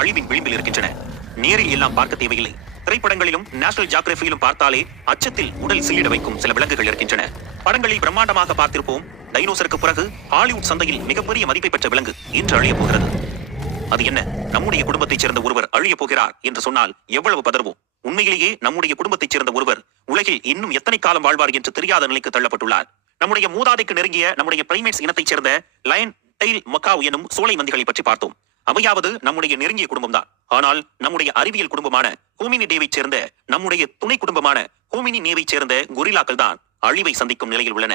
அழிவின் விளிம்பில் இருக்கின்றன. நேரில் எல்லாம் பார்க்க தேவையில்லை. திரைப்படங்களிலும் நேஷனல் ஜியோகிராபியிலும் பார்த்தாலே அச்சத்தில் உடல் சில்லிட வைக்கும் சில விலங்குகள் இருக்கின்றன. படங்களில் பிரம்மாண்டமாக பார்த்திருப்போம். டைனோசருக்கு பிறகு ஹாலிவுட் சந்தையில் மிகப்பெரிய மதிப்பை பெற்ற விலங்கு இன்று அழிய போகிறது. அது என்ன? நம்முடைய குடும்பத்தைச் சேர்ந்த ஒருவர் அழிய போகிறார் என்று சொன்னால் எவ்வளவு பதறுவோம். உண்மையிலேயே நம்முடைய குடும்பத்தைச் சேர்ந்த ஒருவர் உலகில் இன்னும் எத்தனை காலம் வாழ்வார் என்று தெரியாத நிலைக்கு தள்ளப்பட்டுள்ளார். நம்முடைய மூதாதைக்கு நெருங்கிய நம்முடைய பிரைமேட்ஸ் இனத்தைச் சேர்ந்த லயன் டெயில் மக்காவ் எனும் சோலை மந்திகளை பற்றி பார்த்தோம். அவையாவது நம்முடைய நெருங்கிய குடும்பம் தான். ஆனால் நம்முடைய அறிவியல் குடும்பமான ஹோமினிடேவைச் சேர்ந்த நம்முடைய துணை குடும்பமான ஹோமினிடேவைச் சேர்ந்த கொரில்லாக்கள் தான் அழிவை சந்திக்கும் நிலையில் உள்ளன.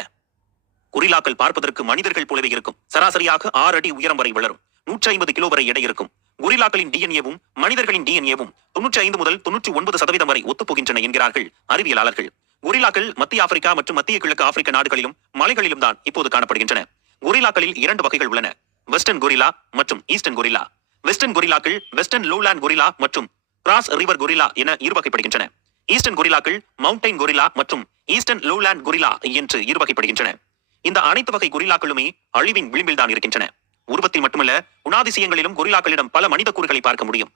கொரில்லாக்கள் பார்ப்பதற்கு மனிதர்கள் போலவே இருக்கும். சராசரியாக 6 அடி உயரம் வரை வளரும். 150 கிலோ வரை எடை இருக்கும். கொரில்லாக்களின் டிஎன்ஏவும் மனிதர்களின் டிஎன்ஏவும் 95 முதல் 99% வரை ஒத்துப்போகின்றன என்கிறார்கள் அறிவியலாளர்கள். கொரில்லாக்கள் மத்திய ஆப்பிரிக்கா மற்றும் மத்திய கிழக்கு ஆப்பிரிக்க நாடுகளிலும் மலைகளிலும் தான் இப்போது காணப்படுகின்றன. கொரில்லாக்களில் 2 வகைகள் உள்ளன. வெஸ்டர்ன் கொரில்லா மற்றும் ஈஸ்டர்ன் கொரில்லா. வெஸ்டர்ன் கொரில்லாக்கள் வெஸ்டர்ன் லோலாண்ட் கொரில்லா மற்றும் கிராஸ் ரிவர் கொரில்லா என இருவகைப்படுகின்றன. ஈஸ்டர்ன் கொரில்லாக்கள் மவுண்டைன் கொரில்லா மற்றும் ஈஸ்டர்ன் லோலாண்ட் கொரில்லா என்று இருவகைப்படுகின்றன. இந்த அனைத்து வகை கொரில்லாக்களுமே அழிவின் விளிம்பில் தான் இருக்கின்றன. உருவத்தில் மட்டுமல்ல, குணாதிசயங்களிலும் கொரில்லாக்களிடம் பல மனித கூறுகளை பார்க்க முடியும்.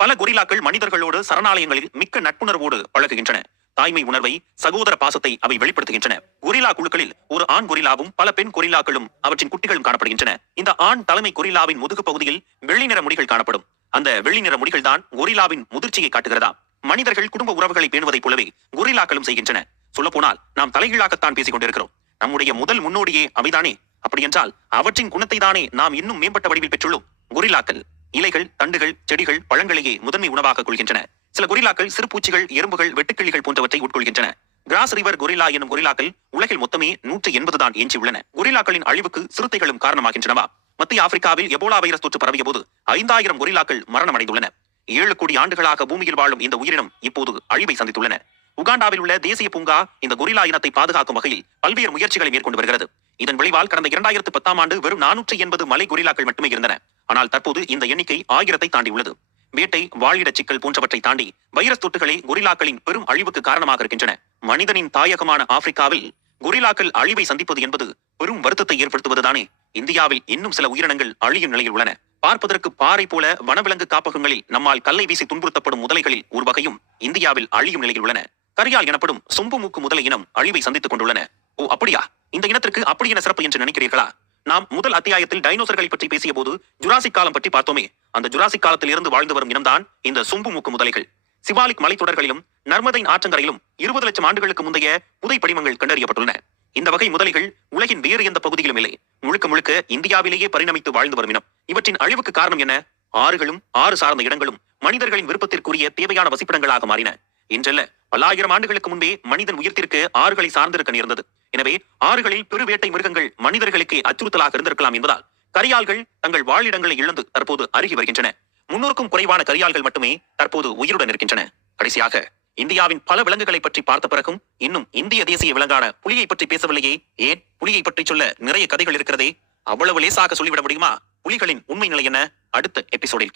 பல கொரில்லாக்கள் மனிதர்களோடு சரணாலயங்களில் மிக்க நட்புணர்வோடு பழகுகின்றன. தாய்மை உணர்வை, சகோதர பாசத்தை அவை வெளிப்படுத்துகின்றன. கொரில்லா குழுக்களில் ஒரு ஆண் கொரில்லாவும் பல பெண் கொரில்லாக்களும் அவற்றின் குட்டிகளும் காணப்படுகின்றன. இந்த ஆண் தலைமை கொரில்லாவின் முதுகு பகுதியில் வெள்ளி நிற முடிகள் காணப்படும். அந்த வெள்ளி நிற முடிகள் தான் கொரில்லாவின் முதிர்ச்சியை காட்டுகிறதா. மனிதர்கள் குடும்ப உறவுகளை பேணுவதைப் போலவே கொரில்லாக்களும் செய்கின்றன. சொல்லப்போனால் நாம் தலைகீழாகத்தான் பேசிக் கொண்டிருக்கிறோம். நம்முடைய முதல் முன்னோடியே அவைதானே. அப்படி என்றால் அவற்றின் குணத்தை தானே நாம் இன்னும் மேம்பட்ட வடிவில் பெற்றுள்ளோம். கொரில்லாக்கள் இலைகள், தண்டுகள், செடிகள், பழங்களையே முதன்மை உணவாக கொள்கின்றன. சில கொரில்லாக்கள் சிறு பூச்சிகள், எறும்புகள், வெட்டுக்கிளிகள் போன்றவற்றை உட்கொள்கின்றன. கிராஸ் ரிவர் கொரில்லா எனும் கொரில்லாக்கள் உலகில் மொத்தமே 180 தான் எஞ்சியுள்ளன. கொரில்லாக்களின் அழிவுக்கு சிறுத்தைகளும் காரணமாகின்றனவா? மத்திய ஆப்பிரிக்காவில் எபோலா வைரஸ் தொற்று பரவிய போது 5000 கொரில்லாக்கள் மரணம் அடைந்துள்ளன. 7 கோடி ஆண்டுகளாக பூமியில் வாழும் இந்த உயிரினம் இப்போது அழிவை சந்தித்துள்ளன. உகாண்டாவில் உள்ள தேசிய பூங்கா இந்த கொரில்லா இனத்தை பாதுகாக்கும் வகையில் பல்வேறு முயற்சிகளை மேற்கொண்டு வருகிறது. இதன் விளைவால் கடந்த 2010ஆம் ஆண்டு வெறும் 480 மலை கொரில்லாக்கள் மட்டுமே இருந்தன. ஆனால் தற்போது இந்த எண்ணிக்கை 1000-ஐ தாண்டி உள்ளது. வேட்டை, வாழிட சிக்கல் போன்றவற்றை தாண்டி வைரஸ் தொற்றுகளே கொரில்லாக்களின் பெரும் அழிவுக்கு காரணமாக இருக்கின்றன. மனிதனின் தாயகமான ஆப்பிரிக்காவில் கொரில்லாக்கள் அழிவை சந்திப்பது என்பது பெரும் வருத்தத்தை ஏற்படுத்துவதுதானே. இந்தியாவில் இன்னும் சில உயிரினங்கள் அழியும் நிலையில் உள்ளன. பார்ப்பதற்கு பாறை போல வனவிலங்கு காப்பகங்களில் நம்மால் கல்லை வீசி துன்புறுத்தப்படும் முதலைகளில் ஒரு வகையும் இந்தியாவில் அழியும் நிலையில் உள்ளன. கரியால் எனப்படும் சொம்பு மூக்கு முதலை இனம் அழிவை சந்தித்துக் கொண்டுள்ளன. ஓ அப்படியா? இந்த இனத்திற்கு அப்படி என சிறப்பு என்று நினைக்கிறீர்களா? நாம் முதல் அத்தியாயத்தில் டைனோசர்களை பற்றி பேசிய போது ஜுராசிக் காலம் பற்றி பார்த்தோமே. அந்த ஜுராசிக் காலத்தில் இருந்து வாழ்ந்து வரும் இனம்தான் இந்த சொம்பு மூக்கு முதலைகள். சிவாலிக் மலைத்தொடர்களிலும் நர்மதை ஆற்றங்கரையிலும் 20 லட்சம் ஆண்டுகளுக்கு முந்தைய புதை படிமங்கள் கண்டறியப்பட்டுள்ளன. இந்த வகை முதலைகள் உலகின் வேறு எந்த பகுதியிலும் இல்லை. முழுக்க முழுக்க இந்தியாவிலேயே பரிணமித்து வாழ்ந்து வரும் இனம். இவற்றின் அழிவுக்கு காரணம் என்ன? ஆறுகளும் ஆறு சார்ந்த இடங்களும் மனிதர்களின் விருப்பத்திற்குரிய தேவையான வசிப்பிடங்களாக மாறின. இன்றல்ல, பல்லாயிரம் ஆண்டுகளுக்கு முன்பே மனிதன் உயிர்த்திற்கு ஆறுகளை சார்ந்திருக்க நேர்ந்தது. எனவே ஆறுகளில் பெருவேட்டை மிருகங்கள் மனிதர்களுக்கு அச்சுறுத்தலாக இருந்திருக்கலாம் என்பதால் கரியால்கள் தங்கள் வாழிடங்களை இழந்து தற்போது அருகி வருகின்றன. 300க்கும் குறைவான கரியால்கள் மட்டுமே தற்போது உயிருடன் இருக்கின்றன. கடைசியாக இந்தியாவின் பல விலங்குகளை பற்றி பார்த்த பிறகும் இன்னும் இந்திய தேசிய விலங்கான புலியை பற்றி பேசவில்லையே. ஏன்? புலியை பற்றி சொல்ல நிறைய கதைகள் இருக்கிறதே. அவ்வளவு லேசாக சொல்லிவிட முடியுமா? புலிகளின் உண்மை நிலை என்ன? அடுத்த எபிசோடில்